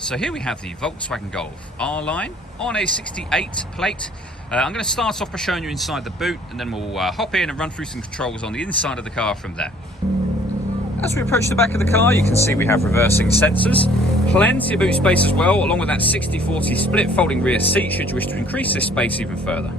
So here we have the Volkswagen Golf R-Line on a 68 plate. I'm going to start off by showing you inside the boot, and then we'll hop in and run through some controls on the inside of the car from there. As we approach the back of the car, you can see we have reversing sensors, plenty of boot space as well, along with that 60-40 split folding rear seat should you wish to increase this space even further.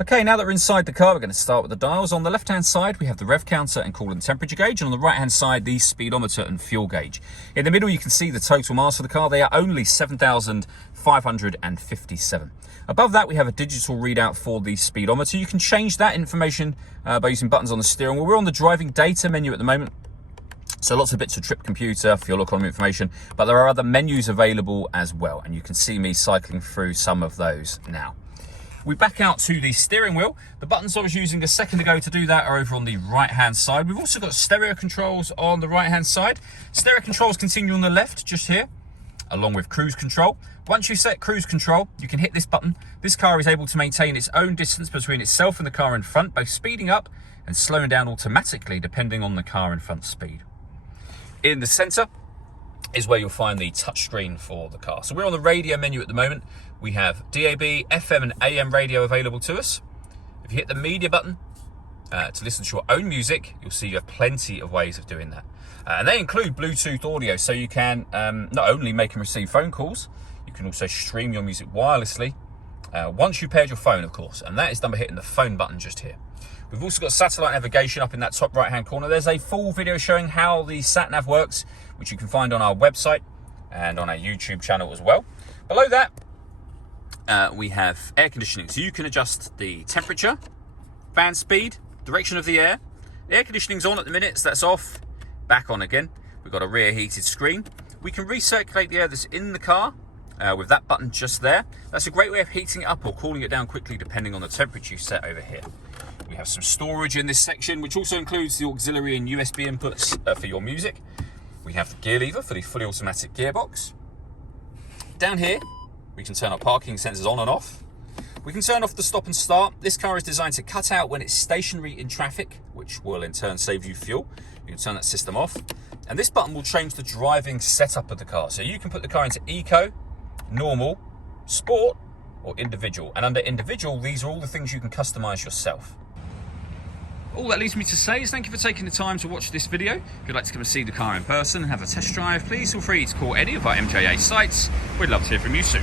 Okay, now that we're inside the car, we're going to start with the dials. On the left-hand side, we have the rev counter and coolant temperature gauge, and on the right-hand side, the speedometer and fuel gauge. In the middle, you can see the total miles for the car. They are only 7,557. Above that, we have a digital readout for the speedometer. You can change that information by using buttons on the steering wheel. We're on the driving data menu at the moment, so lots of bits of trip computer, fuel economy information, but there are other menus available as well, and you can see me cycling through some of those now. We back out to the steering wheel. The buttons I was using a second ago to do that are over on the right-hand side. We've also got stereo controls on the right-hand side. Stereo controls continue on the left, just here, along with cruise control. Once you set cruise control, you can hit this button. This car is able to maintain its own distance between itself and the car in front, both speeding up and slowing down automatically depending on the car in front speed. In the center is where you'll find the touchscreen for the car. So we're on the radio menu at the moment. We have DAB, FM and AM radio available to us. If you hit the media button to listen to your own music, you'll see you have plenty of ways of doing that. And they include Bluetooth audio, so you can not only make and receive phone calls, you can also stream your music wirelessly once you've paired your phone, of course, and that is done by hitting the phone button just here. We've also got satellite navigation up in that top right-hand corner. There's a full video showing how the sat-nav works, which you can find on our website and on our YouTube channel as well. Below that, we have air conditioning, so you can adjust the temperature, fan speed, direction of the air. The air conditioning's on at the minute, so that's off, back on again. We've got a rear heated screen. We can recirculate the air that's in the car with that button just there. That's a great way of heating it up or cooling it down quickly depending on the temperature you set over here. We have some storage in this section, which also includes the auxiliary and USB inputs for your music. We have the gear lever for the fully automatic gearbox. Down here, we can turn our parking sensors on and off. We can turn off the stop and start. This car is designed to cut out when it's stationary in traffic, which will in turn save you fuel. You can turn that system off. And this button will change the driving setup of the car. So you can put the car into eco, normal, sport, or individual. And under individual, these are all the things you can customize yourself. All that leaves me to say is thank you for taking the time to watch this video. If you'd like to come and see the car in person and have a test drive, please feel free to call any of our MJA sites. We'd love to hear from you soon.